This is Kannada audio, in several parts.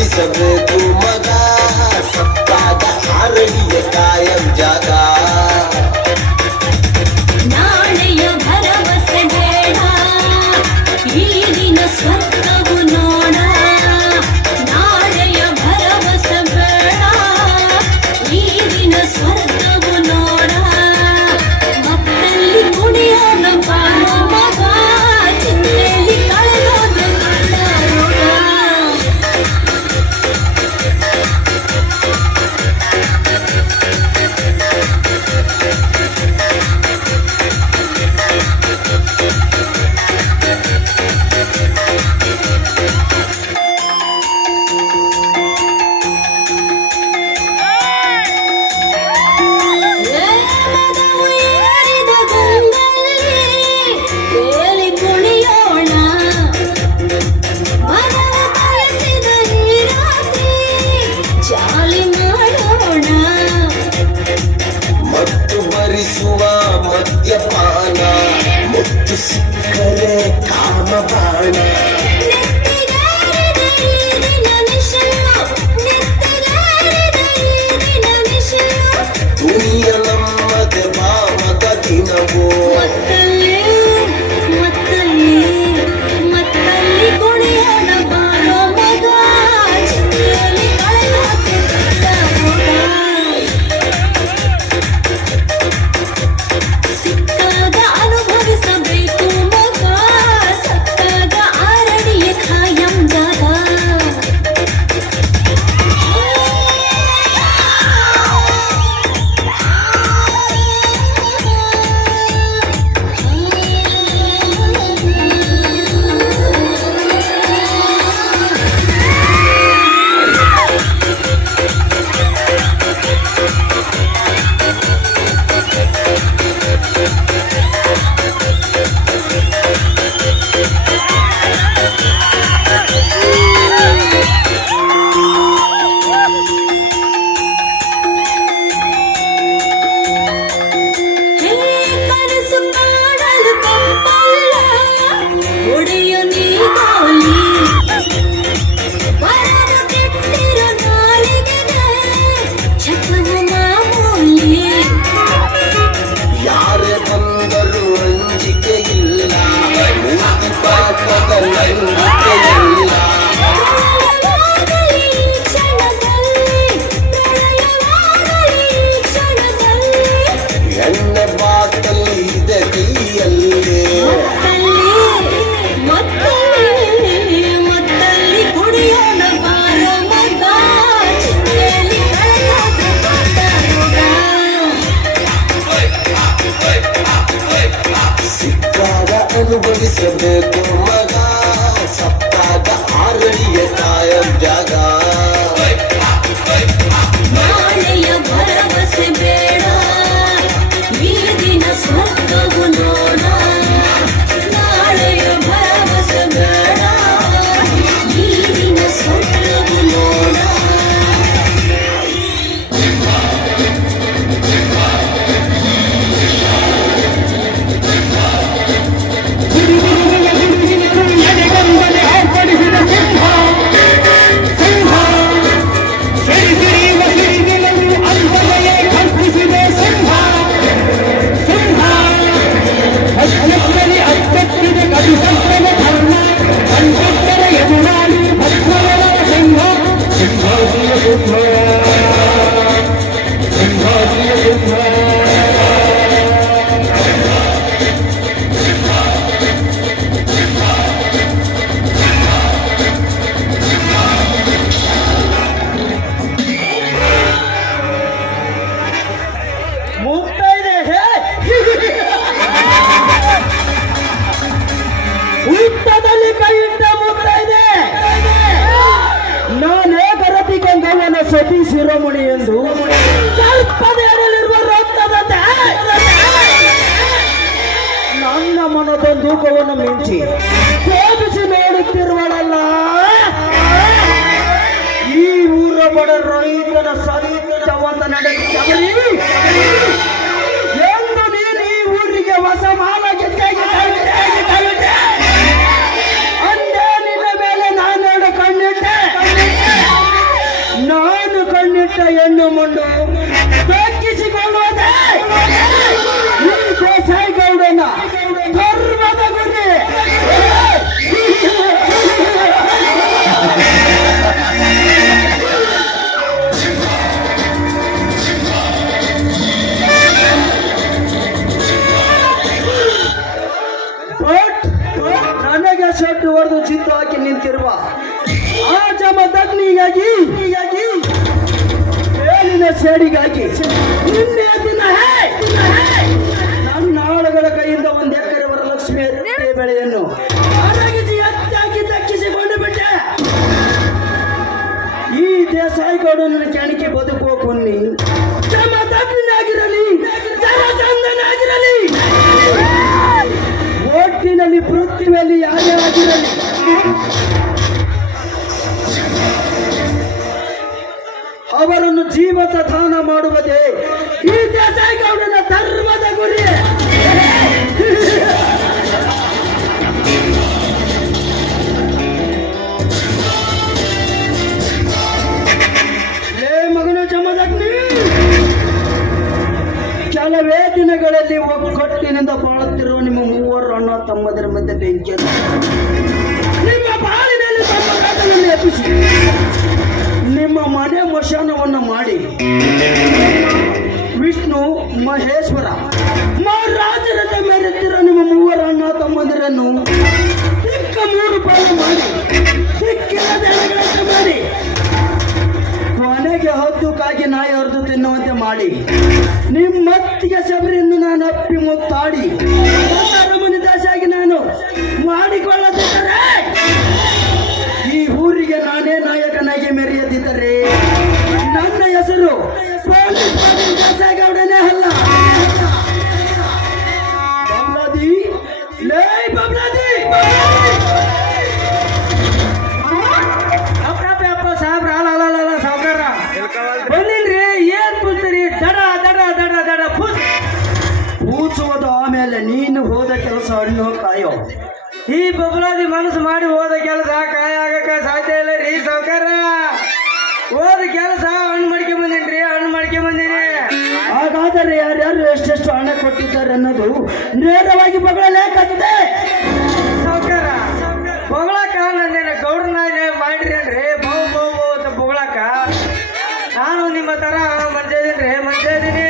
ಅನುಭವಿಸಬೇಕು ಮಗ ಸತ್ತಾಗ ಆರಡಿಯ ಕಾಯಂ ಜಾಗ ನಾಳೆಯ ಭರವಸೆ ಬೇಡ ಈಗಿನ ಸ್ವರ್ಗವು ನೋಡ ನಾಳೆಯ ಭರವಸೆ ಬೇಡ ಈಗಿನ ಸ್ವರ್ಗವು ನೋಡ ಮಕ್ಕಳಲ್ಲಿ ಕುಣಿಯೋಣ ಬಾಳೋ ಮಗ ಚಿಂತೆಯಲ್ಲಿ ಕಳೆಯೋಣ ರೋಗ ಮತ್ತು ಭರಿಸುವ ಮದ್ಯಪಾನ ಮುತ್ತು ಸಿಕ್ಕರೆ ಕಾಮಬಾಣ ದುನಿಯ ನಮ್ಮದೆ ಭಾವದ ದಿನವೋ ಕುಣಿಯೋಣ ಬಾಳೋ ಮಗ ಚಿಂತೆಯಲ್ಲಿ ಸಿಕ್ಕಾಗ ಅನುಭವಿಸಬೇಕು ಮಗ ಸತ್ತಾಗ ಆರಡಿಯ ಖಾಯಂ ಜಾಗ ಕನಸು ಕಾಣಲು ತಪ್ಪಲ್ಲ ಒಡೆಯು ನೀಗೋಲಿ ಬರವ ಕೆಟ್ಟಿರೋ ನಾಲಿಗೆಗೆ ಚಕವು ಮಾಮೂಲಿ ಯಾರೇ ಬಂದರೂ ಅಂಜಿಕೆ ಇಲ್ಲ ಮೂರ್ತಿ ಪಾಠದ ನಂಬಿಕೆ ಇಲ್ಲ ಪ್ರಳಯವಾಗಲಿ ಈ ಕ್ಷಣದಲ್ಲಿ ಪ್ರಳಯವಾಗಲಿ ಈ ಕ್ಷಣದಲ್ಲಿ ಎಣ್ಣೆ ಬಾಟಲಿ ಇದೆ ಕೈಯಲ್ಲಿ ಮತ್ತಲ್ಲಿ ಕುಡಿಯೋಣ ಬಾರೋ ಮಗ ಚಿಂತೆಯಲ್ಲಿ ಕಳೆಯೋಣ ರೋಗ ಸಿಕ್ಕಾಗ ಅನುಭವಿಸಬೇಕು ಮಗ ಸತ್ತಾಗ ಆರಡಿಯ ಕಾಯಂ ಜಾಗ ನಾಳೆಯ ಭರವಸೆ ಬೇಡ ಈಗಿನ ಸ್ವರ್ಗವು ನೋಡ ನಾಳೆಯ ಭರವಸೆ ಬೇಡ ಈಗಿನ ಸ್ವರ್ಗವು ನೋಡ ಹುತ್ತದಲ್ಲಿ ಕೈ ಇಟ್ಟ ಮುಗ್ತಾಯಿದೆ. ನಾನೇ ಗರತಿಗಂಗವನ ಸತಿ ಶಿರೋಮಣಿ ಎಂದು ಕಲ್ಪನೆಯಲ್ಲಿರುವ ರಕ್ತದಂತೆ ನನ್ನ ಮನದ ತೂಕವನ್ನು ಮಿಂಚಿ ಶೋಭಿಸಿ ನೋಡುತ್ತಿರುವಳಲ್ಲ ಈ ಊರ ಬಡ ರೈತನ ಸರಿತವಂತ ನಡೆಯುತ್ತವರಿ ಎಂದು ನೀನು ಈ ಊರಿಗೆ ಹೊಸ ಮಾಲ ಅಂದೇ ನಿನ್ನ ಮೇಲೆ ನಾನೆರಡು ಕಣ್ಣಿಟ್ಟೆ ಕೆಟ್ಟ ಹೆಣ್ಣು ಮುಂಡು ದಕ್ಕಿಸಿಕೊಳ್ಳುವುದೇ ಈ ದೇಸಾಯಿ ಗೌಡನ ಧರ್ಮದ ಗುರಿ. ನನಗೆ ಶೆಟ್ಟು ಹೊಡೆದು ಚಿತ್ತು ಹಾಕಿ ನಿಂತಿರುವ ಆ ಜಮದಗ್ನಿಗಾಗಿ ಮೇಲಿನ ಸೇಡಿಗಾಗಿ ನಿನ್ನೆ ದಿನ ನನ್ನ ಆಳುಗಳ ಕೈಯಿಂದ 1 ಎಕರೆ ವರಲಕ್ಷ್ಮಿ ಬೆಳೆಯನ್ನು ಅರಗಿಸಿ ಹೆಚ್ಚಾಗಿ ದಕ್ಕಿಸಿಕೊಂಡು ಬಿಟ್ಟೆ. ಈ ದೇಸಾಯಿ ಗೌಡನ ಕೆಣಕಿ ಬದುಕುವ ಕುನ್ನಿ ಜಮದಗ್ನಾಗಿರಲಿ ಜಮಚಂದನಾಗಿರಲಿ ಒಟ್ಟಿನಲ್ಲಿ ಪೃಥ್ವಿಯಲ್ಲಿ ಯಾರೇ ಆಗಿರಲಿ ಅವರನ್ನು ಜೀವತ ದಾನ ಮಾಡುವುದೇ ಈ ದೇಸಾಯಿ ಗೌಡನ ಧರ್ಮದ ಗುರಿ. ಲೇ ಮಗನ ಜಮದಗ್ನಿ, ಕೆಲವೇ ದಿನಗಳಲ್ಲಿ ಒಗ್ಗಟ್ಟಿನಿಂದ ಬಾಳುತ್ತಿರುವ ನಿಮ್ಮ 3 ಅಣ್ಣ ತಮ್ಮದರ ಮಧ್ಯೆ ಬೆಂಕಿಯನ್ನು ನಿಮ್ಮ ಬಾಳಿನಲ್ಲಿ ಸಂಬಂಧಗಳನ್ನು ಎಬ್ಬಿಸಿ ನಿಮ್ಮ ಮನೆ ಮಶಾನವನ್ನು ಮಾಡಿ ವಿಷ್ಣು ಮಹೇಶ್ವರ ಮಹಾರಾಜರದ ಮೇರೆತ್ತಿರೋ ನಿಮ್ಮ 3 ಅಣ್ಣ ತಮ್ಮಂದಿರನ್ನು ದಿಕ್ಕ 3 ಪಾಲು ಮಾಡಿ ದಿಕ್ಕಿಲ್ಲದೆಗಳಂತೆ ಮಾಡಿ ಕೊನೆಗೆ ಹೊತ್ತು ಕಾಗಿ ನಾಯಿ ಹೊರದು ತಿನ್ನುವಂತೆ ಮಾಡಿ ನಿಮ್ಮತ್ತಿಗೆ ಶಬರಿಯನ್ನು ನಾನು ಅಪ್ಪಿ ಮುತ್ತಾಡಿ ಅರಮನೆ ದಾಸಾಗಿ ನಾನು ಮಾಡಿಕೊಳ್ಳದಿದ್ದರೆ ಈ ಊರಿಗೆ ನಾನೇ ನಾಯಕನಾಗಿ ಮೆರೆಯದಿದ್ದರೆ ನನ್ನ ಹೆಸರು ದೇಸಾಯಿಗೌಡನೇ ಅಲ್ಲ. ಬಬ್ಲಾದಿ, ಲೇ ಬಬ್ಲಾದಿ, ಸಾಬ್ರ ಅಲ್ಲ ಸಾವ್ಕಾರ ಬಂದಿಲ್ರಿ. ಏನ್ ಪೂಜ್ತೀರಿ? ದಡ ದಡ ದಡ ದಡ ಪೂಜುವುದು. ಆಮೇಲೆ ನೀನು ಹೋದ ಕೆಲಸ ಹಣ್ಣು ಕಾಯೋ. ಈ ಬಬ್ಲಾದಿ ಮನಸ್ಸು ಮಾಡಿ ಹೋದ ಕೆಲಸ ಕಾಯ ಆಗಕ್ಕ ಸಾಧ್ಯ ಇಲ್ಲ ರೀ ಸಾವ್ಕಾರ. ಹೋದ ಕೆಲಸ ಹಣ್ಣು ಮಾಡ್ಕೊಂಡ್ ಬಂದೇನ್ರಿ, ಹಣ್ಣು ಮಾಡ್ಕೊಂಡ್ ಬಂದೀನಿ. ಹಾಗಾದರೆ ಯಾರ್ಯಾರು ಎಷ್ಟೆಷ್ಟು ಹಣ ಕೊಟ್ಟಿದ್ದಾರೆ ಅನ್ನೋದು ನೇರವಾಗಿ ಬಗಳಲೇಕತ್ತೆ ಸಾವ್ಕಾರ. ಬಗಳಕ ನಂದೇನ ಗೌಡ್ರನ ಮಾಡ್ರಿ ಅನ್ರಿ ಬಹು ಬಹು ಅಂತ ಬಗಳಕ. ನಾನು ನಿಮ್ಮ ತರ ಮನುಷ್ಯ ಇದೀನಿ.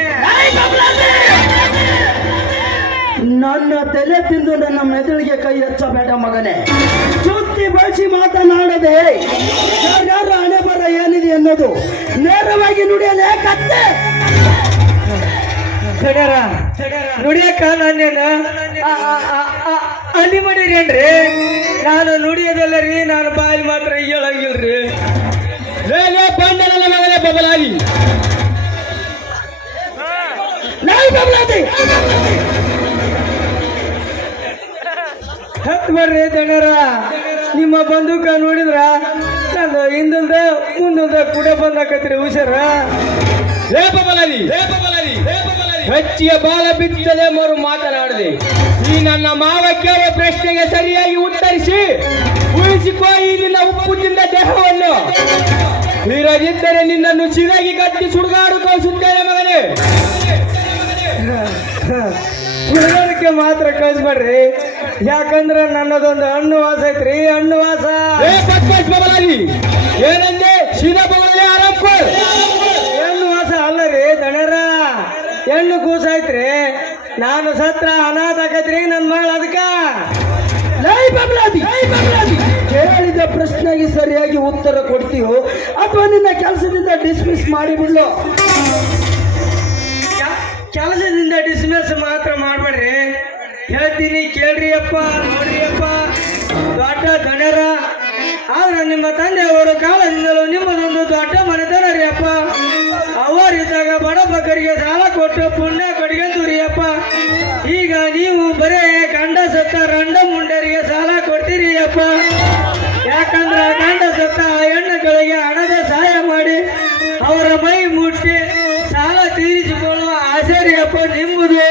ನನ್ನ ತಲೆ ತಿಂದು ನನ್ನ ಮೆದುಳಿಗೆ ಕೈ ಹಚ್ಚಬೇಡ ಮಗನೇ. ಸುತ್ತಿ ಬಳಸಿ ಮಾತನಾಡದೆ ಯಾರ್ಯಾರ ಹಣೆ ಬರ ಏನಿದೆ ಅನ್ನೋದು ನೇರವಾಗಿ ನುಡಿಯಲೇಕತ್ತೆ. ನುಡಿಯಕ್ಕ ನಾನೇನ ಅಲ್ಲಿ ಮಾಡಿರೇನ್ರಿ? ನಾನು ನುಡಿಯೋದಲ್ಲ ರೀ, ನಾನು ಬಾಯಿ ಮಾತ್ರ ಹೇಳಂಗಿಲ್ರಿ. ಬಂಡಲ ಮಗನೇ ಬಬಲಾಗಿ ಹತ್ ಬರ್ರಿ ದಣರ. ನಿಮ್ಮ ಬಂದೂಕ ನೋಡಿದ್ರ ನಂದು ಹಿಂದಲ್ದ ಮುಂದಲ್ದ ಕೂಡ ಬಂದಾಕತ್ರಿ ಹುಷಾರ. ಹೆಚ್ಚಿಗೆ ಬಾಲ ಬಿತ್ತಲೆ ಮರು ಮಾತನಾಡಿದೆ. ಈ ನನ್ನ ಮಾವ ಕೇಳುವ ಪ್ರಶ್ನೆಗೆ ಸರಿಯಾಗಿ ಉತ್ತರಿಸಿ ಉಳಿಸಿಕೋ ಈ ನಿನ್ನ ಉಪ್ಪು ತಿಂದ ದೇಹವನ್ನು. ಇರದಿದ್ದರೆ ನಿನ್ನನ್ನು ಸಿರಾಗಿ ಕಟ್ಟಿ ಸುಡುಗಾಡು ಕಳಿಸುತ್ತೇನೆ ಮಗನೇ. ಸುಳ್ಳೋದಕ್ಕೆ ಮಾತ್ರ ಕಳಿಸ್ಬೇಡ್ರಿ, ಯಾಕಂದ್ರೆ ನನ್ನದೊಂದು ಹಣ್ಣು ವಾಸ ಐತ್ರಿ, ಹಣ್ಣು ವಾಸ. ಏನಂದೆ? ಸೀದಾ ಬಗಲೇ ಆರಾಮ್ ಕೊಡ್. ಹೆಣ್ಣು ವಾಸ ಅಲ್ಲ ರೀ ದಣರ, ಹೆಣ್ಣು ಕೂಸ ಐತ್ರಿ. ನಾನು ಸತ್ರ ಅನಾಥ ಆಕೈತ್ರಿ ನನ್ನ ಮಗಳು. ಅದಕ್ಕ ಕೇಳಿದ ಪ್ರಶ್ನೆಗೆ ಸರಿಯಾಗಿ ಉತ್ತರ ಕೊಡ್ತೀವೋ ಅಥವಾ ನಿನ್ನ ಕೆಲಸದಿಂದ ಡಿಸ್ಮಿಸ್ ಮಾಡಿಬಿಡ್ಲು. ಕೆಲಸದಿಂದ ಡಿಸ್ಮಿಸ್ ಮಾತ್ರ ಮಾಡ್ಬೇಡ್ರಿ, ಹೇಳ್ತೀನಿ ಕೇಳ್ರಿ ಅಪ್ಪ, ನೋಡ್ರಿ ಅಪ್ಪ. ದೊಡ್ಡ ದಣರ ಆದ್ರೆ ನಿಮ್ಮ ತಂದೆಯವರು ಕಾಲದಿಂದಲೂ ನಿಮ್ಮದೊಂದು ದೊಡ್ಡ ಮನೆತನ ರೀ ಅಪ್ಪ. ಅವರಿದ್ದಾಗ ಬಡ ಬಗ್ಗರಿಗೆ ಸಾಲ ಕೊಟ್ಟು ಪುಣ್ಯ ಕಟ್ಕೊಂತೀರಿ ಅಪ್ಪ. ಈಗ ನೀವು ಬರೇ ಗಂಡ ಸತ್ತ ರಂಡ ಮುಂಡರಿಗೆ ಸಾಲ ಕೊಡ್ತೀರಿ ಅಪ್ಪ. ಯಾಕಂದ್ರೆ ಗಂಡ ಸತ್ತ ಹೆಣ್ಣುಗಳಿಗೆ ಹಣದ ಸಹಾಯ ಮಾಡಿ ಅವರ ಮೈ ಮುಟ್ಟಿ ಸಾಲ ತೀರಿಸಿಕೊಳ್ಳುವ ಆಸೆ ರೀ ಅಪ್ಪ ನಿಮ್ಮದು.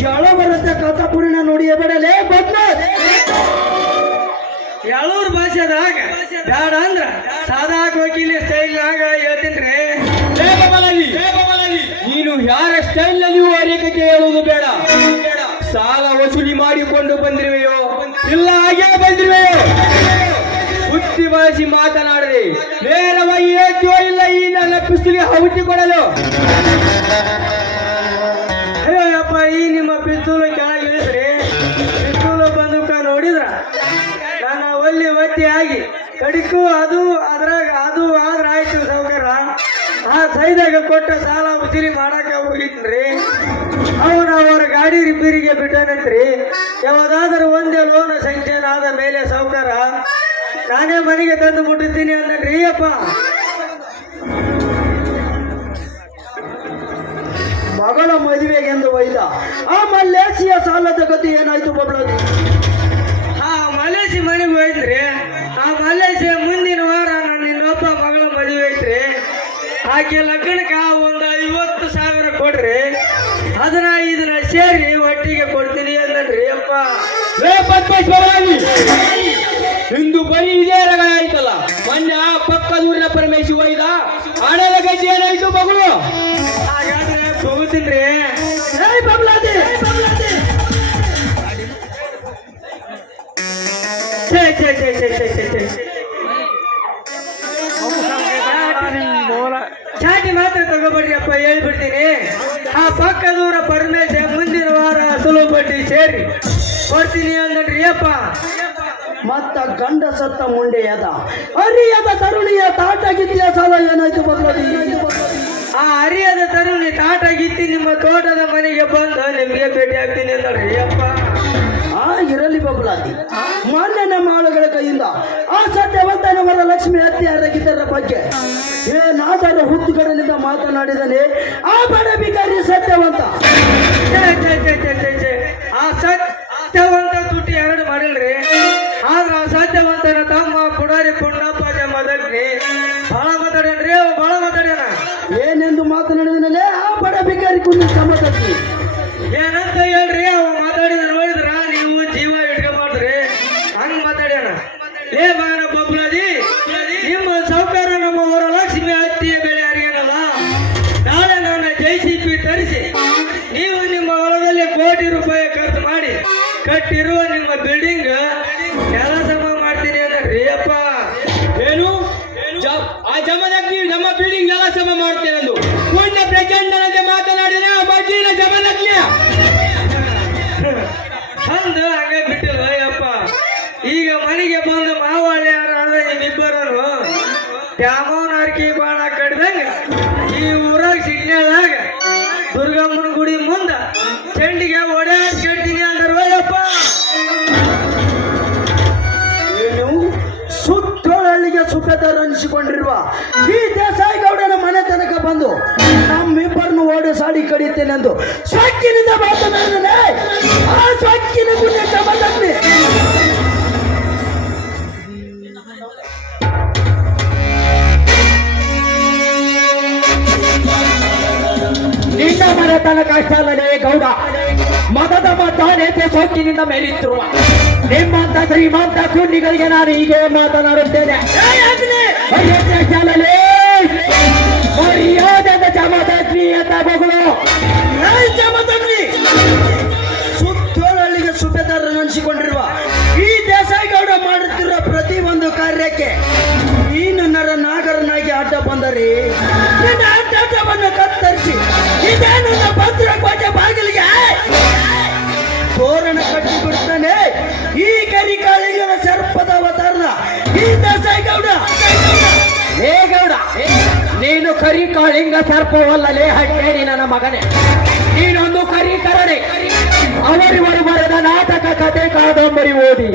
ಜಳ ಬರುತ್ತೆ ಕಥಾಪುರಿನ ನೋಡಿಯೇ ಬಿಡಲೇ ಬದ್ಲ. ಎಳೂರ್ ಭಾಷೆದಾಗ ಬ್ಯಾಡ ಅಂದ್ರ ಸಾದಾ ವಕೀಲಿ ಸ್ಟೈಲ್ನಾಗ ಹೇಳ್ತೀನಿ. ನೀನು ಯಾರ ಸ್ಟೈಲ್ ನಲ್ಲಿ ಅರೇಖತೆ ಹೇಳುವುದು ಬೇಡ. ಸಾಲ ವಸೂಲಿ ಮಾಡಿಕೊಂಡು ಬಂದಿರುವೆಯೋ ಇಲ್ಲ ಹಾಗೆ ಬಂದಿರುವೆಯೋ ಬುದ್ಧಿ ಬಳಸಿ ಮಾತನಾಡದೆ ನೇರವಾಗಿ ಹೇಳ್ತೀವೋ ಇಲ್ಲ ಈ ನನ್ನ ಪಿಸ್ತೂಲಿಗೆ ಹೌಟಿ ಕೊಡಲು. ಅಯ್ಯೋ ಅಪ್ಪ, ಈ ನಿಮ್ಮ ಪಿಸ್ತೂಲು ಕೆಳಗೆ ಇಳಿದ್ರಿ ಪಿಸ್ತೂಲು ಬಂದೂಕ ನೋಡಿದ್ರ ನನ್ನ ಒಲ್ಲಿ ಒತ್ತಿ ಆಗಿ ಕಡಿಕು ಅದು ಅದ್ರಾಗ ಅದು ಆದ್ರ ಆಯ್ತು ಸೌಕರ್ಯ. ಆ ಸೈದಾಗ ಕೊಟ್ಟ ಸಾಲ ವಸೂಲಿ ಮಾಡಾಕ ಹೋಗಿದ್ರಿ. ಅವ್ರ ಗಾಡಿ ರಿಪೇರಿಗೆ ಬಿಟ್ಟನಂತ್ರಿ. ಯಾವ್ದಾದ್ರೂ ಒಂದೇ ಲೋನ್ ಸಂಕ್ಷನ್ ಆದ ಮೇಲೆ ಸೌಕರ್ಯ ನಾನೇ ಮನೆಗೆ ತಂದು ಮುಟ್ಟಿಸ್ತೀನಿ ಅಂದ್ರಿ ಅಪ್ಪ. ಮಗಳ ಮದುವೆಗೆಂದು ಒಯ್ದ ಆ ಮಲ್ಲೇಶಿಯ ಸಾಲದ ಗತಿ ಏನಾಯ್ತು ಬಬ್ಲದಿ? ಆ ಮಲೇಶಿ ಮನೆಗೆ ಹೋಯ್ತ್ರಿ. ಆ ಮಲೇಶಿ ಮುಂದಿನ ವಾರ ನನ್ನ ಇನ್ನೊಬ್ಬ ಮಗಳ ಮದುವೆ ಐತ್ರಿ. ಆಕೆ ಲಗ್ನಕ್ಕ ಒಂದು 50,000 ಕೊಡ್ರಿ, ಇದನ್ನ ಸೇರಿ ಒಟ್ಟಿಗೆ ಕೊಡ್ತೀನಿ ಅಂದ್ರಿ ಅಪ್ಪ. ಇಂದು ಬರೀ ಇದೇ ರಗಡ ಆಯ್ತಲ್ಲ. ಮೊನ್ನೆ ಆ ಪಕ್ಕದೂರಿನ ಪರಮೇಶಿ ಒಯ್ದ ಹಣದ ಗತಿ ಏನಾಯ್ತು ಮಗಳು? ಹಾಗಾದ್ರೆ ಹೋಗುತ್ತೀನ್ರಿ. ಚಾಟಿ ಮಾತ್ರ ತಗೋಬೇಡ್ರಿ ಅಪ್ಪ, ಹೇಳ್ಬಿಡ್ತೀನಿ. ಆ ಪಕ್ಕದೂರ ಪರಮೇಶ ಮುಂದಿನ ವಾರ ಅಸಲು ಬಡ್ಡಿ ಸೇರಿ ಕೊಡ್ತೀನಿ ಅಂದ್ರಿ ಅಪ್ಪ. ಮತ್ತ ಗಂಡ ಸತ್ತ ಮುಂಡೆಯದ ಅರಿಯದ ತರುಣಿಯ ತಾಟಗಿತ್ತಿಯ ಸಾಲ ಏನಾಯ್ತು ಬಬ್ಲದಿ? ಆ ಹರಿಯದ ತರುಣಿ ತಾಟಾಗಿತ್ತಿ ನಿಮ್ಮ ತೋಟದ ಮನೆಗೆ ಬಂದು ನಿಮ್ಗೆ ಭೇಟಿ ಆಗ್ತೀನಿ ಅಂದ್ರಿ ಅಪ್ಪ. ಇರಲಿ ಬಬ್ಲಾದಿ, ಮೊನ್ನೆ ನಮ್ಮ ಆಳುಗಳ ಕೈಯಿಂದ ಆ ಸತ್ಯವಂತನ ವರಲಕ್ಷ್ಮಿ ಹತ್ಯೆ ಅರಗಿದ್ದರ ಬಗ್ಗೆ ಏನಾದರೂ ಹುತ್ತುಗಳಿಂದ ಮಾತನಾಡಿದನೆ ಆ ಬಡ ಬಿಕಾರಿ ಸತ್ಯವಂತ. ಆ ಸತ್ಯವಂತ ತುಟಿ 2 ಮಾಡಿಲ್ರಿ. ಆದ್ರ ಆ ಸತ್ಯವಂತನ ತಮ್ಮ ಪುಡಾರಿ ಪುಂಡಪ್ಪ ಜಮದಗ್ನಿ ಬಹಳ ಮಾತಾಡ್ಯಾನ್ರಿ. ಅವ ಬಹಳ ಮಾತಾಡ್ಯಾನ. ಏನೆಂದು ಮಾತನಾಡಿದನಲ್ಲೇ ಆ ಬಡ ಬಿಕಾರಿ ಕುಂದು ಸಮತಕ್ಕೆ ಏನಂತ ಹೇಳ್ರಿ. ಅವ ಮಾತಾಡಿದ ನೋಡಿದ್ರ ನೀವು ಜೀವ ಇಟ್ಕೊಂಡ್ರಿ. ಹಂಗ ಮಾತಾಡ್ಯಾನ. ಲೇ ಮಗನ ಬಬ್ಲದಿ, ನಿಮ್ಮ ಸೌಕಾರ ನಮ್ಮ ವರಲಕ್ಷ್ಮಿ ಹತ್ಯೆ ಬೆಳೆ ಅರಿಯನಲ್ಲ. ನಾಳೆ ನನ್ನ JCB ತರಿಸಿ ನೀವು ನಿಮ್ಮ ಹೊಲದಲ್ಲಿ ಕೋಟಿ ರೂಪಾಯಿ ಖರ್ಚು ಮಾಡಿ ಕಟ್ಟಿರುವ ನಿಮ್ಮ ಬಿಲ್ಡಿಂಗ್ ಎಲ್ಲ ಸಮ ಮಾಡ್ತೀನಿ ಅಂದ್ರಿ ಅಪ್ಪ. ಏನು ಆ ಜಮದಗ್ನಿ ನಮ್ಮ ಬಿಲ್ಡಿಂಗ್ ಎಲ್ಲ ಸಮ ಮಾಡ್ತೇನೆಂದು ಪೂರ್ಣ ಪ್ರಚಂಡನಂತೆ ಮಾತನಾಡಿದ್ರೆ ಆ ಮಜ್ಜಿನ ಜಮದಗ್ನಿ ಅಂದು ಹಂಗ ಬಿಟ್ಟಿಲ್ಲ ಅಪ್ಪ. ಈಗ ಮನೆಗೆ ಬಂದು ಮಾವಳ್ಳಿಯಾರ ನಿಮ್ಮಿಬ್ಬರನು ದ್ಯಾಮವನ ಅರ್ಕಿ ಬಾಣ ಕಡ್ದಂಗ ಈ ಊರಾಗ ಸಿಗ್ನಾಳಾಗ ದುರ್ಗಮ್ಮನ ಗುಡಿ ಮುಂದ ಚೆಂಡಿಗೆ ಓಡಾಡ್ ಕೇಳ್ತೀನಿ ಅಂದ್ರಪ್ಪ. ಏನು ಸುತ್ತೊಳಗೆ ಸುಖದರ ಅನಿಸಿಕೊಂಡಿರುವ ಈ ದೇಸಾಯಿಗೌಡನ ಮನೆ ತನಕ ಬಂದು ನಮ್ಮಿಬ್ಬರನ್ನು ಓಡಿಸಾಡಿ ಕಡಿತೇನೆಂದು ಸ್ವಕ್ಕಿನಿಂದ ಮಾತನಾಡಿದನೆ. ಆ ಸ್ವಕ್ಕಿನ ಗುಂಡೆ ಜಮದಗ್ನಿ ನಿನ್ನ ಮನೆತನ ಕಷ್ಟ ಅಲ್ಲದೆ ಗೌಡ, ಮತದ ಮತಾನೇತೆ ಸೊಕ್ಕಿನಿಂದ ಮೇಲಿತ್ತಿರುವ ನಿಮ್ಮಂತ ಶ್ರೀಮಂತ ಕುಂಡಿಗಳಿಗೆ ನಾನು ಹೀಗೆ ಮಾತನಾಡುತ್ತೇನೆ. ಮರ್ಯಾದೆಯಿಂದ ಜಮದಗ್ನಿ ಅಂತ ಮಗಳು ಜಮದಗ್ನಿ ಸುತ್ತೋಳಲ್ಲಿಗೆ ಸುಖದರ ಅನಿಸಿಕೊಂಡಿರುವ ಈ ದೇಸಾಯಿಗೌಡ ಮಾಡುತ್ತಿರುವ ಪ್ರತಿ ಒಂದು ಕಾರ್ಯಕ್ಕೆ ನೀನು ನರ ನಾಗರನಾಗಿ ಅಡ್ಡ ಬಂದರೆ ನಿನ್ನ ಅಡ್ಡವನ್ನು ಕತ್ತರಿಸಿ ಇದೇ ನನ್ನ ಭದ್ರಕೋಟೆ ಬಾಗಿಲಿಗೆ ತೋರಣ ಕಟ್ಟಿ ಬಿಡ್ತಾನೆ ಈ ಕರಿಕಾಳಿಗನ ಸರ್ಪದ ಅವತಾರದ ಈ ದೇಸಾಯಿಗೌಡ. ಹೇ ಗೌಡ, ನೀನು ಕರಿ ಕಾಳಿಂಗ ಸರ್ಪವಲ್ಲಲೇ ಹಟ್ಟೇನಿ ನನ್ನ ಮಗನೇ. ನೀನೊಂದು ಕರಿ ಕರಡೆ. ಅವರಿವರು ಬರೆದ ನಾಟಕ ಕಥೆ ಕಾದಂಬರಿ ಓದಿ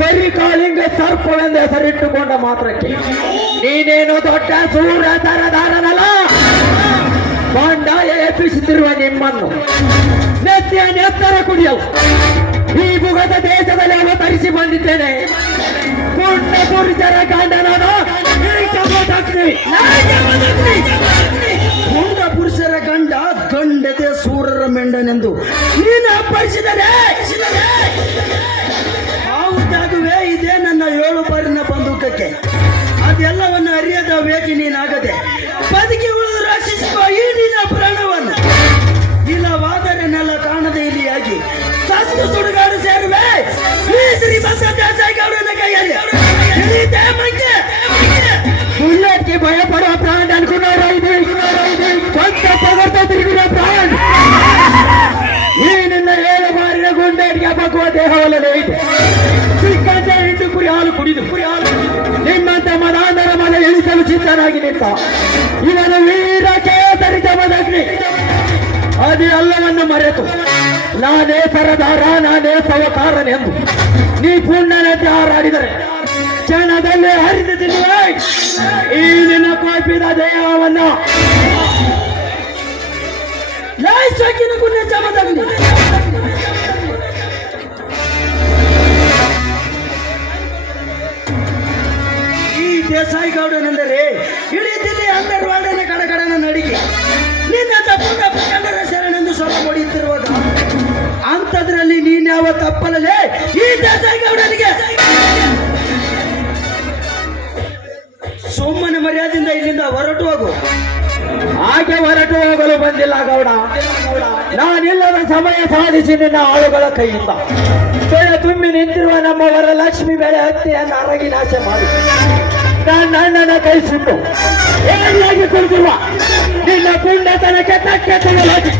ಕರಿ ಕಾಳಿಂಗ ಸರ್ಪವೆಂದು ಹೆಸರಿಟ್ಟುಕೊಂಡ ಮಾತ್ರಕ್ಕೆ ನೀನೇನು ದೊಡ್ಡ ಸೂರ ಸರದಾರನಲ್ಲ. ಬಂಡಾಯ ಎಬ್ಬಿಸುತ್ತಿರುವ ನಿಮ್ಮನ್ನು ನೆತ್ತಿಯ ನೆತ್ತರ ಕುಡಿಯಲು ಈ ಮುಗದ ದೇಶದಲ್ಲಿ ಅವತರಿಸಿ ಬಂದಿದ್ದೇನೆ. ಪುಣ್ಯ ಪುರುಷರ ಗಂಡ ನಾನು ಪುಂಡ ಪುರುಷರ ಗಂಡ ಗಂಡತೆ ಸೂರರ ಮೆಂಡನೆಂದು ನೀನು ಅಪ್ಪಳಿಸಿದರೆ ಹೌದಾಗುವೆ. ಇದೇ ನನ್ನ ನಿನ್ನ 7 ಬಾರಿನ ಬಂದೂಕಕ್ಕೆ ಅದೆಲ್ಲವನ್ನ ಅರಿಯದ ವೇಗಿ ನೀನಾಗದೆ ಬದುಕಿ ಉಳಿದು ರಕ್ಷಿಸುವ ಈ ನಿನ್ನ ಪ್ರಾಣವನ್ನು ಇಲ್ಲವಾದರೆ ನೆಲ ಕಾಣದೆ ಇಲಿಯಾಗಿ ಸಸ್ತು ಸುಡುಗಾಡು ಸೇರುವೆ ಈ ಶ್ರೀಮಂತ ದೇಸಾಯಿಗೌಡನ ಕೈಯಲ್ಲಿ ಹಿಡಿದೆ ಮಂಗೆ ಬುಲೆಟ್ಗೆ ಭಯ ಪಡುವ ಪ್ರಾಣ ಅನ್ಕೊಂಡವ್ರ ಇದು ಸ್ವಂತ ಪದಾರ್ಥ ತಿರುಗಿರೋ ಪ್ರಾಣ ಈ ನಿನ್ನ 7 ಬಾರಿನ ಗುಂಡೇಟಿಗೆ ಬಗ್ಗುವ ದೇಹವಲ್ಲದೆ ಇದೆ ಸಿಕ್ಕಂತ ಹಿಂಡು ಕುರಿ ಹಾಲು ಕುಡಿದು ನಿಮ್ಮಂತ ಮದಾಂಧರ ಮನೆ ಇಳಿಸಲು ಸಿದ್ಧನಾಗಿ ನಿಂತ ಇವನು ವೀರ ಕೇಸರಿ ಜಮದಗ್ನಿ ಅದೇ ಎಲ್ಲವನ್ನು ಮರೆತು ನಾನೇ ಸರದಾರ ನಾನೇ ಸವಕಾರನೆಂದು ನೀ ಪುಣ್ಯನಂತೆ ಹಾರಾಡಿದರೆ ಕ್ಷಣದಲ್ಲೇ ಹರಿದು ತಿನ್ನುವೆ ಈ ನಿನ್ನ ಕೋಪಿದ ದೇಹವನ್ನು ಲಾಯ್ಸಕ್ಕಿನ ಗುಣ ಜಮದಗ್ನಿ ಈ ದೇಸಾಯಿಗೌಡನೆಂದರೆ ಇಡೀ ದಿಲ್ಲಿ ಅಂಡರ್ವಾರ್ಡಿನ ಕಡಗಡನ ನಡಿಗೆ ನಿನ್ನ ತಪ್ಪುಂಡ ಪ್ರಕರಣರ ಶರಣೆಂದು ಸೊಲ ಹೊಡೆಯುತ್ತಿರುವಾಗ ಅಂಥದ್ರಲ್ಲಿ ನೀನ್ಯಾವ ತಪ್ಪಲೇ ಈ ದೇಸಾಯಿಗೌಡನಿಗೆ ಸುಮ್ಮನೆ ಮರ್ಯಾದೆಯಿಂದ ಇಲ್ಲಿಂದ ಹೊರಟು ಹೋಗು ಹಾಗೆ ಹೊರಟು ಹೋಗಲು ಬಂದಿಲ್ಲ ಗೌಡ ನಾನಿಲ್ಲದ ಸಮಯ ಸಾಧಿಸಿ ನಿನ್ನ ಆಳುಗಳ ಕೈಯಿಂದ ಬೆಳೆ ತುಂಬಿ ನಿಂತಿರುವ ನಮ್ಮ ವರಲಕ್ಷ್ಮಿ ಬೆಳೆ ಹತ್ಯೆಯನ್ನು ಅರಗಿ ನಾಶ ಮಾಡಿ ನನ್ನ ಅಣ್ಣನ ಕೈ ಸುಟ್ಟು ಏನಾಗಿ ಕುಳಿತಿರುವ ನಿನ್ನ ಪುಣ್ಯತನಕ್ಕೆ ತಕ್ಕ ತಗೊಳ್ಳಾಗಿ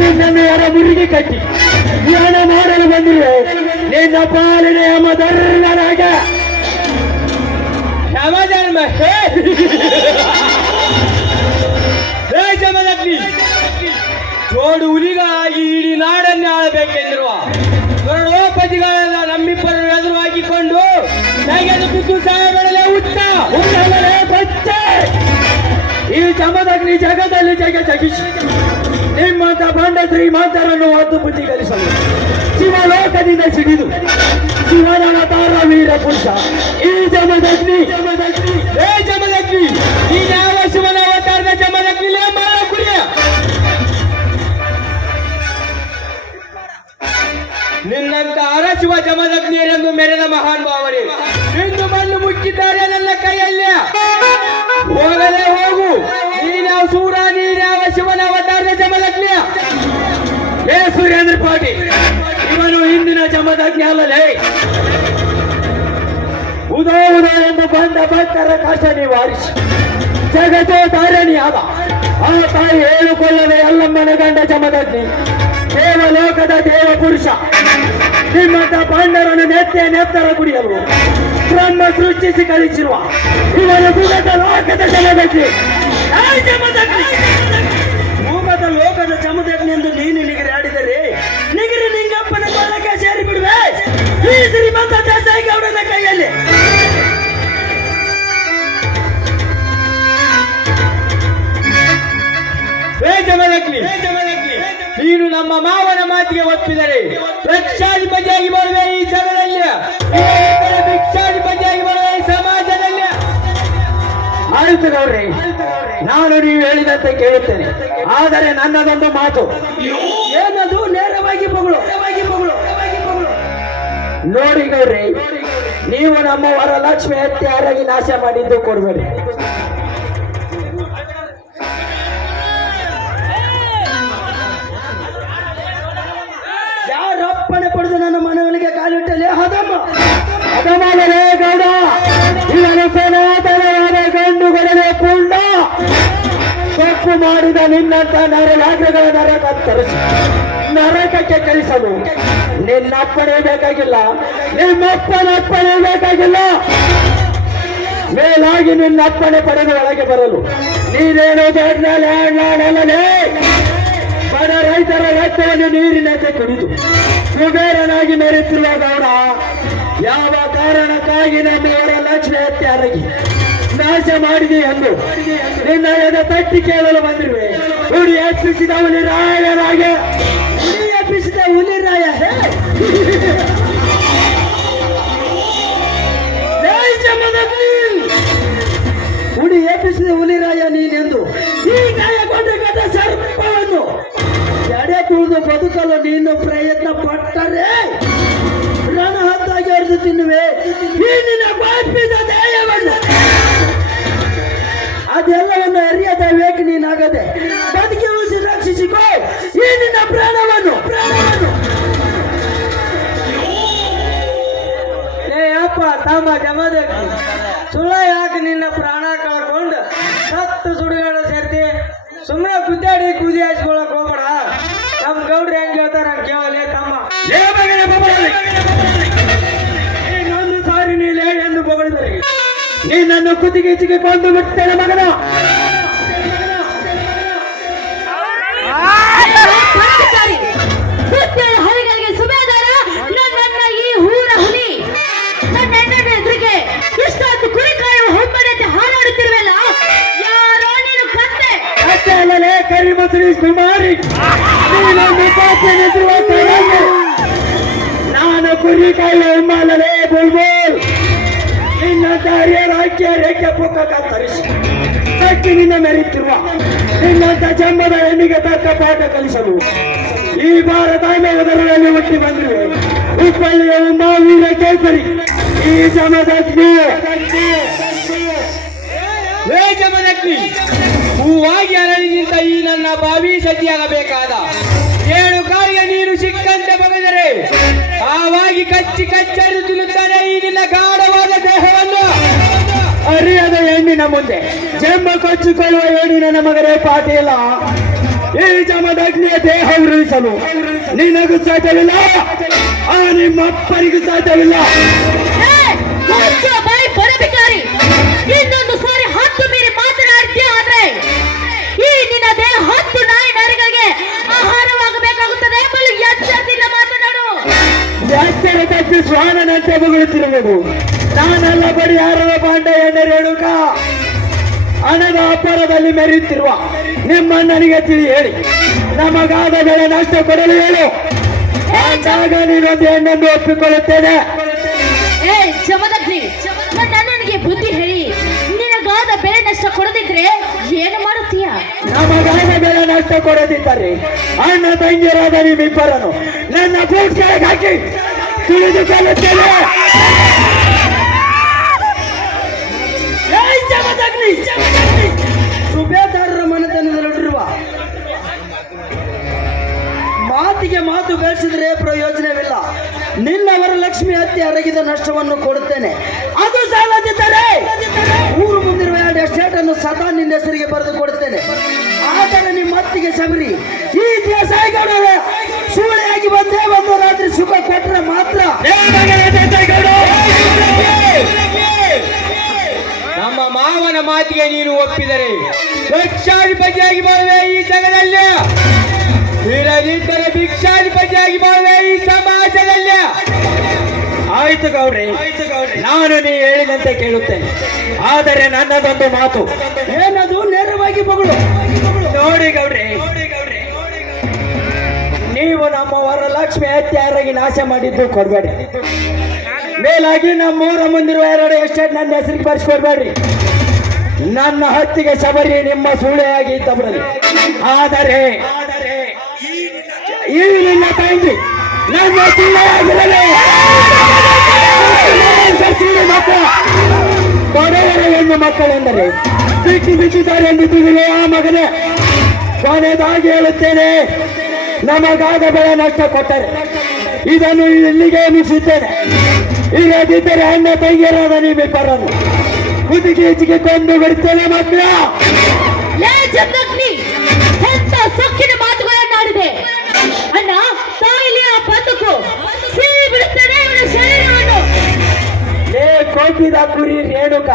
ನಿನ್ನನ್ನು ಯಾರ ಮುರುಗಿ ಕಟ್ಟಿ ಧ್ಯಾನ ಮಾಡಲು ಬಂದಿರುವೆ ನಿನ್ನ ಪಾಲಿನ ಯಮಧರ್ಮರಾಗ ಯಮಧರ್ಮ ಜಮದಗ್ನಿ ಜೋಡು ಹುಲಿಗಳಾಗಿ ಇಡೀ ನಾಡನ್ನೇ ಆಳಬೇಕೆಂದಿರುವ ಕರೋಪತಿಗಳೆಲ್ಲ ನಮ್ಮಿಬ್ಬರು ಎದುರು ಹಾಕಿಕೊಂಡು ತೆಗೆದು ಬಿದ್ದು ಸಾಯಬಡಲೆ ಹುಚ್ಚ ಈ ಜಮದಗ್ನಿ ಜಗದಲ್ಲಿ ಜಗಿಸಿ ನಿಮ್ಮಂತ ಬಂಡ ಶ್ರೀಮಂತರನ್ನು ಹೊತ್ತು ಬುದ್ಧಿಗಳಿಸಲು ಶಿವಲೋಕದಿಂದ ಸಿಡಿದು ಶಿವನವತಾರ ವೀರ ಪುರುಷ ಈ ಜಮದಗ್ನಿ ಈ ಯಾವ ಶಿವನ ಅವತಾರದ ಜಮದಗ್ನಿ ಕುಡಿಯ ನಿನ್ನಂತ ಅರಸುವ ಜಮದಗ್ನಿಯರೆಂದು ಮೆರೆದ ಮಹಾನ್ ಭಾವನೆ ಇಂದು ಮಣ್ಣು ಮುಚ್ಚಿದ್ದಾರೆ ನನ್ನ ಕೈಯಲ್ಲಿ ಹೋಗಲೇ ಹೋಗು ನೀನ್ಯಾವ ಸೂರ ನೀನ್ಯಾವ ಶಿವನ ಅವತಾರದ ಜಮದಗ್ನಿಯ ಹೇ ಸುರೇಂದ್ರ ಪಾಟೀಲ್ ಇವನು ಹಿಂದಿನ ಜಮದಗ್ನಿ ಅಲ್ಲಲೇ ಉದೋ ಎಂದು ಬಂದ ಭಕ್ತರ ಕಷ್ಟ ನಿವಾರಿಸಿ ಜಗತ್ತೋ ತಾರಣಿಯಾದ ಆ ತಾಯಿ ಹೇಳಿಕೊಳ್ಳದೆ ಎಲ್ಲಮ್ಮನ ಗಂಡ ಜಮದಗ್ನಿ ದೇವಲೋಕದ ದೇವ ಪುರುಷ ನಿಮ್ಮಂತ ಪಾಂಡವರನ್ನು ನೆತ್ತರ ಕುಡಿಯಲು ಬ್ರಹ್ಮ ಸೃಷ್ಟಿಸಿ ಕಳಿಸಿರುವ ಇವನು ಭೂಗತ ಲೋಕದ ಜಮದಗ್ನಿ ಭೂಗತ ಲೋಕದ ಜಮದಗ್ನಿ ಎಂದು ನೀನು ನಿಗರಿ ಆಡಿದರೆ ನಿಗರಿ ನಿಂಗಪ್ಪನ ಕೊಲಕ್ಕೆ ಸೇರಿ ಬಿಡುವೆ ಈ ಶ್ರೀಮಂತ ದೇಸಾಯಿಗೌಡನ ಕೈಯಲ್ಲಿ ಜಮದಗ್ನಿ ನೀನು ನಮ್ಮ ಮಾವನ ಮಾತಿಗೆ ಒಪ್ಪಿದರೆ ಲಕ್ಷಾಧಿಪತಿಯಾಗಿ ಬರುವೆ ಈ ಜಗದಲ್ಲಿ ಭಿಕ್ಷಾಧಿಪತಿಯಾಗಿ ಬರುವೆ ಈ ಸಮಾಜದಲ್ಲಿ. ಆಯಿತು ಗೌಡ್ರಿ, ನಾನು ನೀವು ಹೇಳಿದಂತೆ ಕೇಳುತ್ತೇನೆ. ಆದರೆ ನನ್ನದೊಂದು ಮಾತು. ಏನದು? ನೇರವಾಗಿ ಮಗಳು ನೋಡಿ ಗೌಡ್ರಿ, ನೀವು ನಮ್ಮ ವರಲಕ್ಷ್ಮಿ ಹತ್ಯಾರಾಗಿ ನಾಶ ಮಾಡಿದ್ದು ಕೊಡಬೇಡಿ. ಯಾರಪ್ಪಣೆ ಪಡೆದು ನನ್ನ ಮನೆಗಳಿಗೆ ಕಾಲಿಟ್ಟಲೆ ಹದಮಲೇ ಗೌಡ, ಇವನು ಸನಾತನವಾದ ಗಂಡು ಗಡಲೆ ಪುಂಡ. ತಪ್ಪು ಮಾಡಿದ ನಿನ್ನಂತ ನರಲಾಗ್ರಗಳ ನರಕ ತರಿಸಿ ನರಕಕ್ಕೆ ಕಳಿಸಲು ನಿನ್ನಪ್ಪಣೆ ಬೇಕಾಗಿಲ್ಲ, ನಿಮ್ಮಪ್ಪನಪ್ಪಣೆ ಬೇಕಾಗಿಲ್ಲ. ಮೇಲಾಗಿ ನಿನ್ನಪ್ಪಣೆ ಪಡೆದು ಒಳಗೆ ಬರಲು ನೀನೇನು ದೊಡ್ಡಲೇ ಬಡ ರೈತರ ರಕ್ತವನ್ನು ನೀರಿನಂತೆ ಕುಡಿದು ಕುಬೇರನಾಗಿ ಮೆರೆತಿರುವ ಗೌಡ, ಯಾವ ಕಾರಣಕ್ಕಾಗಿ ನಮ್ಮವರ ಲಕ್ಷ್ಮಿ ಹತ್ಯಾರಾಗಿ ನಾಶ ಮಾಡಿದೆ ಎಂದು ನಿನ್ನ ಎದೆ ತಟ್ಟಿ ಕೇಳಲು ಬಂದಿರುವೆ. ಹುಡಿ ಎಪ್ಪಿಸಿದ ಹುಲಿರಾಯರಾಗೆ ಹುಡಿ ಎಪ್ಪಿಸಿದ ಹುಲಿರಾಯ ಹುಡಿ ಎಪ್ಪಿಸಿದ ಹುಲಿರಾಯ ನೀನೆಂದು ಈ ಗಾಯಗೊಂಡ ಕಥ ಸರ್ಪವನ್ನು ಎಡೆ ತುಳಿದು ಬದುಕಲು ನೀನು ಪ್ರಯತ್ನ ಪಟ್ಟರೆ ರಣಹದ್ದಾಗಿ ಕರೆದು ತಿನ್ನುವೆ ಈ ನಿನ್ನ ಬಾಷ್ಪಿದ ದೇಹವನ್ನು. ಅದೆಲ್ಲವನ್ನು ಅರಿಯದ ವೇಗ ನೀನಾಗದೆ ಬದುಕಿ ಉಳಿಸಿ ರಕ್ಷಿಸಿಕೋ ಈ ನಿನ್ನ ಪ್ರಾಣವನ್ನು. ಏ ಅಪ್ಪ ತಮ್ಮ ಜಮದಗ್ನಿ ಸುಳ್ಳ ಯಾಕೆ ನಿನ್ನ ಪ್ರಾಣ ಕಳ್ಕೊಂಡು ಸತ್ತು ಸುಡುಗಾಡ ಸೇರ್ತಿ. ಸುಮ್ಮನೆ ಗುದ್ದಾಡಿ ಕುದಿ ಹಾಸ್ಕೊಳಕ್ ಹೋಗ್ಬೇಡ. ನಮ್ ಗೌಡ್ರಿ ಹೆಂಗ್ ಹೇಳ್ತಾರ ಹಂಗ್ ಕೇವಲ ತಮ್ಮ. ಇನ್ನೊಂದು ಸಾರಿ ನೀಲೇ ಎಂದು ಬಗಳಿದರೆ ನೀನನ್ನು ಕುದಿಗೀಚಿಗೆ ಕೊಂದು ಬಿಡ್ತೇನೆ ಮಗನ. ಹರಿಗಳಿಗೆ ಸುಬೇದಾರ ನನ್ನ ಈ ಊರ ಹುಲಿ ನನ್ನ ಹೆಣ್ಣನ ಎದುರಿಗೆ ಇಷ್ಟೊಂದು ಕುರಿ ಕಾಯುವ ಹೊಂಬನಂತೆ ಹಾರಾಡುತ್ತಿರುವಲ್ಲ. ಯಾರೋ ನೀನು ಕತ್ತೆ. ಅಷ್ಟೇ ಅಲ್ಲಲೇ ಕರಿಮಸರಿ ಕುಮಾರಿ, ನೀನೊಂದು ಪಾಪೆ ನಾನು ಕುರಿ ಕಾಯುವ ಹೆಮ್ಮಲೇ ಬುಲ್ಬುಲ್. ನಿನ್ನಂತ ಹರಿಯರ ಆಯ್ಕೆ ರೇಖೆ ಪುಕ್ಕ ಕತ್ತರಿಸಿ ಸಕ್ಕಿನಿಂದ ಮೆರೆಯುತ್ತಿರುವ ನಿನ್ನಂತ ಜನ್ಮದ ಹೆಣ್ಣಿಗೆ ತಕ್ಕ ಪಾಠ ಕಲಿಸಲು ಈ ಭಾರತ ಮೇಘದಲ್ಲಿ ಹುಟ್ಟಿ ಬಂದಿರುವೆ. ಹುಬ್ಬಳ್ಳಿಯ ಮಹಾವೀರ ಕೇಸರಿ ಈ ಜಮದಗ್ನಿ. ಹೇ ಜಮದಗ್ನಿ, ಹೂವಾಗಿ ಅರಳಿ ನಿಂತ ಈ ನನ್ನ ಬಾವಿ ಸತಿಯಾಗಬೇಕಾದ 7 ಕಾಲಿಗೆ ನೀನು ಸಿಕ್ಕಂತೆ ಬಗೆದರೆ ಆವಾಗಿ ಕಚ್ಚಿ ಕಚ್ಚರಿದು ತಿನ್ನುತ್ತಾನೆ ಈ ನಿನ್ನ ಗಾಢವಾದ ದೇಹವನ್ನು. ಅರಿಯದ ಹೆಣ್ಣಿನ ಮುಂದೆ ಜಂಬ ಕೊಚ್ಚಿಕೊಳ್ಳುವ ಹೆಣ್ಣು ನನ್ನ ಮಗರೇ ಪಾಟೀಲ. ಈ ಜಮದಗ್ನಿಯ ದೇಹ ಉರುಳಿಸಲು ನಿನಗೂ ಸಾಧ್ಯವಿಲ್ಲ, ಆ ನಿಮ್ಮ ಅಪ್ಪನಿಗೂ ಸಾಧ್ಯವಿಲ್ಲ. ಬಾಯಿ ಬರಬೇಕಾರಿ ಇನ್ನೊಂದು ಸಾರಿ ಹತ್ತು ಮೀರಿ ಮಾತನಾಡ್ತೀಯ ಆದ್ರೆ ಈ ನಿನ್ನ ದೇಹ 10 ನಾಯಿ ನರಿಗಳಿಗೆ ಆಹಾರವಾಗಬೇಕಾಗುತ್ತದೆ ಎಂಬಲು ಎಚ್ಚರದಿಂದ ಮಾತನಾಡು. ಎಚ್ಚರ ತಪ್ಪಿ ಶ್ವಾನನಂತೆ ಬಗುಳುತ್ತಿರುವುದು ನಾನೆಲ್ಲ ಬಡಿ ಯಾರವ ಪಾಂಡ ಎಣ್ಣೆರೇಣುಕ. ಹಣದ ಅಬ್ಬರದಲ್ಲಿ ಮೆರೆಯುತ್ತಿರುವ ನಿಮ್ಮಣ್ಣನಿಗೆ ತಿಳಿ ಹೇಳಿ ನಮಗಾದ ಬೆಳೆ ನಷ್ಟ ಕೊಡಲು ಹೇಳು. ಆಗ ನೀನೊಂದು ಹೆಣ್ಣನ್ನು ಒಪ್ಪಿಕೊಳ್ಳುತ್ತೇನೆ. ಏ ಜಮದಗ್ನಿ, ನನ್ನ ಅಣ್ಣನಿಗೆ ಬುದ್ಧಿ ಹೇಳಿ ನಿನಗಾದ ಬೆಲೆ ನಷ್ಟ ಕೊಡದಿದ್ರೆ ಏನು ಮಾಡುತ್ತೀಯ? ನಮಗಾದ ಬೆಳೆ ನಷ್ಟ ಕೊಡದಿದ್ದರೆ ಅಣ್ಣ ತಂಗಿಯರಾದ ನಿಮ್ಮಿಬ್ಬರನ್ನು ನನ್ನ ಬೂಟ್ ಕೆಳಗೆ ಹಾಕಿ ತಿಳಿದುಕೊಳ್ಳುತ್ತೇನೆ. ಸುಬೇದಾರರ ಮನೆತನದಲ್ಲಿರುವ ಮಾತಿಗೆ ಮಾತು ಬೆಳೆಸಿದ್ರೆ ಪ್ರಯೋಜನವಿಲ್ಲ. ನಿನ್ನ ವರಲಕ್ಷ್ಮಿ ಹತ್ಯೆ ಅರಗಿದ ನಷ್ಟವನ್ನು ಕೊಡುತ್ತೇನೆ. ಅದು ಸಾಲದಿದ್ದರೆ ಊರು ಮುಂದಿರುವ 2 ಎಸ್ಟೇಟ್ ಅನ್ನು ಸದಾ ನಿನ್ನ ಹೆಸರಿಗೆ ಬರೆದು ಕೊಡುತ್ತೇನೆ. ಆದರೆ ನಿಮ್ಮ ಅತ್ತಿಗೆ ಶಬರಿ ಈ ದೇಸಾಯಿಗೌಡ ಸೂಳೆಯಾಗಿ ಬಂದೇ ಒಂದು ರಾತ್ರಿ ಸುಖ ಕೊಟ್ಟರೆ ಮಾತ್ರ. ನಮ್ಮ ಮಾವನ ಮಾತಿಗೆ ನೀನು ಒಪ್ಪಿದರೆ ಲಕ್ಷಾಧಿಪತಿಯಾಗಿ ಬಾಳುವೆ ಈ ಜಗದಲ್ಲಿ, ಇರದಿದ್ದರೆ ಭಿಕ್ಷಾಧಿಪತಿಯಾಗಿ ಬಾಳುವೆ ಈ ಸಮಾಜದಲ್ಲಿ. ಆಯ್ತು ಗೌಡ್ರಿ, ನಾನು ನೀ ಹೇಳಿದಂತೆ ಕೇಳುತ್ತೇನೆ. ಆದರೆ ನನ್ನದೊಂದು ಮಾತು. ಏನದು? ನೇರವಾಗಿ ಬಗಳು. ನೋಡಿ ಗೌಡ್ರಿ, ನೀವು ನಮ್ಮ ವರಲಕ್ಷ್ಮಿ ಹತ್ಯಾರಾಗಿ ನಾಶ ಮಾಡಿದ್ದು ಕೊಡ್ಬೇಡಿ. ಮೇಲಾಗಿ ನಮ್ಮೂರ ಮುಂದಿರುವ 2 ಎಸ್ಟೇಟ್ ನನ್ನ ಹೆಸರಿಗೆ ಬರ್ಸ್ಕೊಡ್ಬೇಡ್ರಿ. ನನ್ನ ಹತ್ತಿಗೆ ಶಬರಿ ನಿಮ್ಮ ಸೂಳೆಯಾಗಿ ಇದ್ದ ಬಿಡಲಿ. ಆದರೆ ಈ ನಿನ್ನ ತಂಗಿ ನನ್ನ ಸೂಳೆಯಾಗಿರಲಿ. ಬಡವರ ಹೆಣ್ಣು ಮಕ್ಕಳೆಂದರೆ ಬಿಟ್ಟಿದ್ದಾರೆ ಎಂದು ತಿಳಿಯುವ ಆ ಮಗನೇ, ಕೊನೆದಾಗಿ ಹೇಳುತ್ತೇನೆ, ನಮಗಾದ ಬೆಳೆ ನಷ್ಟ ಕೊಟ್ಟರೆ ಇದನ್ನು ಇಲ್ಲಿಗೆ ಮುಗಿಸುತ್ತೇನೆ. ಇಲ್ಲದಿದ್ದರೆ ಅಣ್ಣ ತಂಗಿಯರಾದ ನೀವಿಬ್ಬರನ್ನು ಕುದಿಗೀಚಿಗೆ ಕೊಂದು ಬಿಡ್ತೇನೆ ಮಕ್ಕಳ. ಎಂತ ಸೊಕ್ಕಿನ ಮಾತುಗಳನ್ನಾಡಿದೆ ಅಣ್ಣ. ತಾಯಿಲಿ ಆ ಬದುಕು ಸೀಳಿ ಬಿಡುತ್ತೇನೆ ಇವನ ಶರೀರವನ್ನು. ಕೋಪಿದ ಕುರಿ ರೇಣುಕ,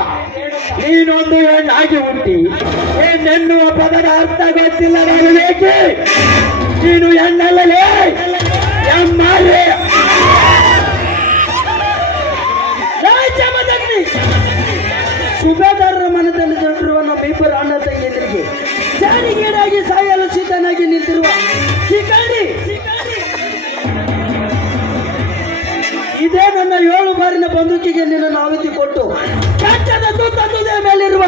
ನೀನೊಂದು ಹೆಣ್ಣಾಗಿ ಹುಟ್ಟಿ ಹೆಣ್ಣೆನ್ನುವ ಪದದ ಅರ್ಥ ಗೊತ್ತಿಲ್ಲ ನಾನು ಬೇಕೆ. ನೀನು ಹೆಣ್ಣಲ್ಲಲೇ ಎಮ್ಮಾಲೆ. ಸುಬೇದಾರರ ಮನದಲ್ಲಿ ದೊಡ್ಡಿರುವ ನಮ್ಮಿಬ್ಬರು ಅಣ್ಣ ತಂಗಿಯರಿಗೆ ಜಾರಿಗೀಡಾಗಿ ಸಾಯಲು ಸಿದ್ಧನಾಗಿ ನಿಂತಿರುವ ಶಿಕಾರಿ, ಇದೇ ನನ್ನ 7 ಬಾರಿನ ಬಂದೂಕಿಗೆ ನಿನ್ನನ್ನು ಆಹುತಿ ಕೊಟ್ಟು ಕಟ್ಟದ ತುತ್ತುದೇ ಮೇಲಿರುವ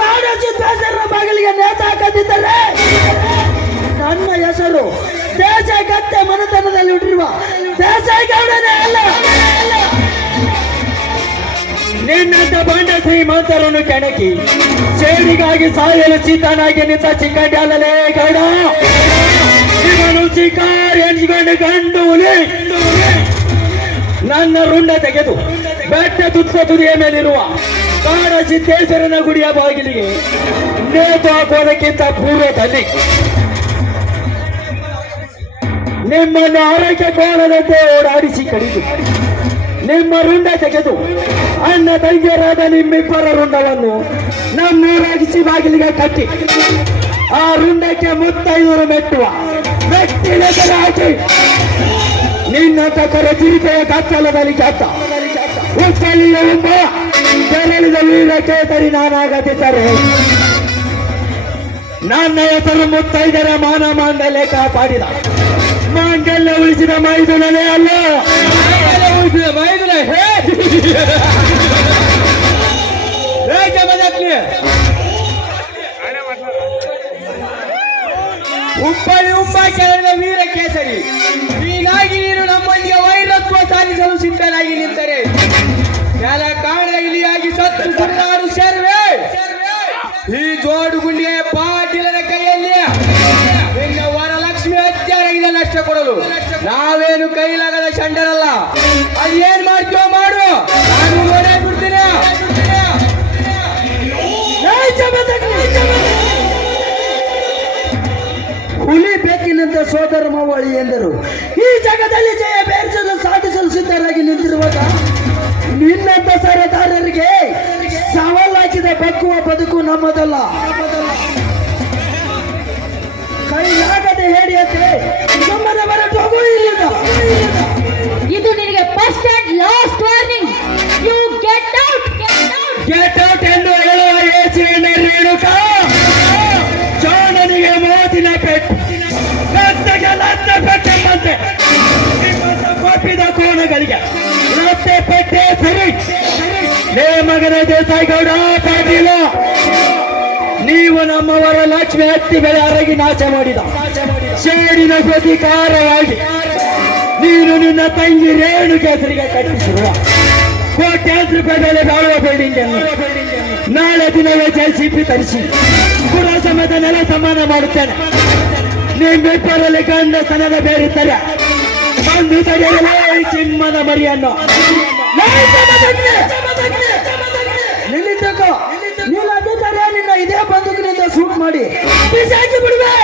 ಕಾಡೋಜಿ ದಾಸರ ಬಾಗಿಲಿಗೆ ನೇತ ಹಾಕದಿದ್ದರೆ ನನ್ನ ಹೆಸರು ದೇಸಾಯಿ ಕತ್ತೆ ಮನೆತನದಲ್ಲಿ ಹುಟ್ಟಿರುವ ದೇಸಾಯಿ ಗೌಡನೇ ಅಲ್ಲ. ನಿನ್ನಂತ ಬಂಡ ಶ್ರೀಮಂತರನ್ನು ಕೆಣಕಿ ಸೇಡಿಗಾಗಿ ಸಾಯಲು ಚಿತ್ತನಾಗಿ ನಿಂತ ಚಿಕ್ಕಂಡಲೇ ಗೌಡ ಇವನು ಶಿಕಾರಿ ಎನ್ಸ್ಕೊಂಡು ಗಂಡು ಹುಲಿ. ನನ್ನ ರುಂಡ ತೆಗೆದು ಬೆಟ್ಟ ತುತ್ತ ತುದಿಯ ಮೇಲಿರುವ ಕಾಡ ಸಿದ್ದೇಶ್ವರನ ಗುಡಿಯ ಬಾಗಿಲಿಗೆ ನೇತು ಹಾಕೋದಕ್ಕಿಂತ ಪೂರ್ವದಲ್ಲಿ ನಿಮ್ಮನ್ನು ಆರೋಗ್ಯ ಕೋಣದಂತೆ ಓಡಾಡಿಸಿ ಕಡಿದು ನಿಮ್ಮ ರುಂಡ ತೆಗೆದು ಅಣ್ಣ ತಂಗಿಯರಾದ ನಿಮ್ಮಿಬ್ಬರ ರುಂಡವನ್ನು ನಮ್ಮೂರಾಗಿಸಿ ಬಾಗಿಲಿಗೆ ಕಟ್ಟಿ ಆ ರುಂಡಕ್ಕೆ 35 ಮೆಟ್ಟುವ ಮೆಟ್ಟಿನ ಹಾಕಿ ನಿನ್ನಂತ ಕರ ಚಿರಿತೆಯ ಕತ್ತಲದಲ್ಲಿ ಚಾತ ಉಚ್ಚಲಿಯ ಎಂಬ ತೆರಳಿದ ವೀರ ಕೇಸರಿ ನಾನಾಗದಿದ್ದರೆ ನನ್ನ ಹೆಸರು 35 ಮಾನ ಮಾಂಗಲ್ಯ ಕಾಪಾಡಿದ ಮಾಂಗಲ್ಯ ಉಳಿಸಿದ ಮೈದುನನೇ ಅಲ್ಲ, ಉಳಿಸಿದ ಮೈದುನ ಹುಬ್ಬಳ್ಳಿ ಹುಬ್ಬ ಕೆಳಗಿದ ವೀರ ಕೇಸರಿ. ಹೀಗಾಗಿ ನೀನು ನಮ್ಮೊಂದಿಗೆ ವೈರತ್ವ ಸಾಧಿಸಲು ಸಿದ್ಧನಾಗಿ ನಿಂತರೆ ಕೆಲ ಕಾರಣ ಇಲಿಯಾಗಿ ಸತ್ತು ಸುರಿದಾಡು ಸೇರುವೆ. ಈ ಜೋಡು ಗುಂಡಿಯ ಪಾಟೀಲನ ಕೈಯಲ್ಲಿ ನಿನ್ನ ವರಲಕ್ಷ್ಮಿ ಹತ್ಯಾರಾಗಿದೆ ನಷ್ಟ ಕೊಡಲು ನಾವೇನು ಕೈಲಾಗದ ಷಂಡರಲ್ಲ. ಅದೇನ್ ಮಾಡ್ತೀವೋ ಮಾಡು, ನಾನು ನೋಡೇ ಬಿಡ್ತೀನಿ. ಹುಲಿ ಬೆಕ್ಕಿನಂತ ಸೋದರ ಮಾವಳಿ ಎಂದರು. ಈ ಜಗದಲ್ಲಿ ಜಯ ಬೇರಿಸಲು ಸಾಧಿಸಲು ಸಿದ್ಧರಾಗಿ ನಿಂತಿರುವಾಗ ನಿನ್ನಂತ ಸರದಾರರಿಗೆ ಸವಾಲಾಕಿದ ಬಗ್ಗುವ ಬದುಕು ನಮ್ಮದಲ್ಲ. ಕೈಲಾಗದೆ ಹೇಳಿಯಂತೆ ನಮ್ಮನ್ನ ಹೊರಟು ಹೋಗು ಇಲ್ಲಿಂದ. ಇದು ನಿನಗೆ first and last warning. You get out, get out ಎಂದು ಹೇಳುವ ಏಸಿನ ರೇಣುಕ ಚೋಣನಿಗೆ ಮೋದಿನ ಪೆಟ್ಟು ರಕ್ತಗೆ ಲತ್ತ ಪೆಟ್ಟೆಂಬಂತೆ ನಿಮ್ಮಂತ ಕೊಪ್ಪಿದ ಕೋಣಗಳಿಗೆ ರಸ್ತೆ ಪೆಟ್ಟೆ ಸರಿ. ಲೇ ಮಗನ ದೇಸಾಯಿಗೌಡ ಪಾಟೀಲ, ನೀವು ನಮ್ಮವರ ಲಕ್ಷ್ಮಿ ಹತ್ತಿ ಬೆಳೆ ಅರಗಿ ನಾಶ ಮಾಡಿದ ಸೇಡಿನ ಪ್ರತಿಕಾರವಾಗಿ ನೀನು ನಿನ್ನ ತಂಗಿ ರೇಣುಕೆ ಹೆಸರಿಗೆ ಕಟ್ಟಿಸಿರುವ ಕೋಟ್ಯಾಂತರ ರೂಪಾಯಿ ಬೆಲೆ ಬಾಳುವ ಬಿಲ್ಡಿಂಗ್ ಅನ್ನು ನಾಳೆ ದಿನವೇ JCB ತರಿಸಿ ಪುರ ಸಮೇತ ನೆಲ ಸಮಾನ ಮಾಡುತ್ತೇನೆ. ನಿಮ್ಮಿಬ್ಬರಲ್ಲಿ ಗಂಡ ಸ್ತನದ ಬೇರಿದ್ದರೆ ಬಂದು ತಡೆಯಲೇ ಸಿಂಹದ ಮರಿಯನ್ನು. ನಿಲ್ಲಿದ್ದಕ್ಕ ನೀನು ಅಧಿಕಾರಿ ನಿನ್ನ ಇದೇ ಬಂದೂಕಿನಿಂದ ಶೂಟ್ ಮಾಡಿ ಬಿಸಾಕಿ ಬಿಡುವೆ.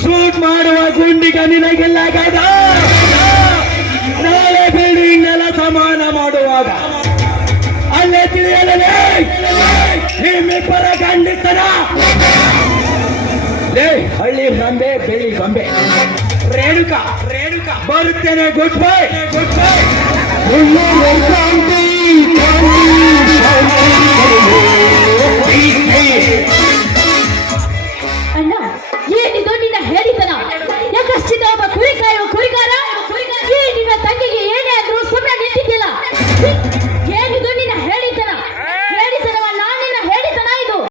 ಶೂಟ್ ಮಾಡುವ ಗುಂಡಿಗ ನಿನಗಿಲ್ಲ ಗದ. ನಾಳೆ ಬಿಲ್ಡಿಂಗ್ ನೆಲ ಸಮಾನ ಮಾಡುವಾಗ ಅಲ್ಲೇ ತಿಳಿಯಲೇ ನಿಮ್ಮಿಬ್ಬರ ಗಂಡಿತನ. ಲೇ ಹಳ್ಳಿ ಗೊಂಬೆ ಬೆಳಿ ಗೊಂಬೆ ರೇಣುಕ ಬರುತ್ತೇನೆ. Good bye.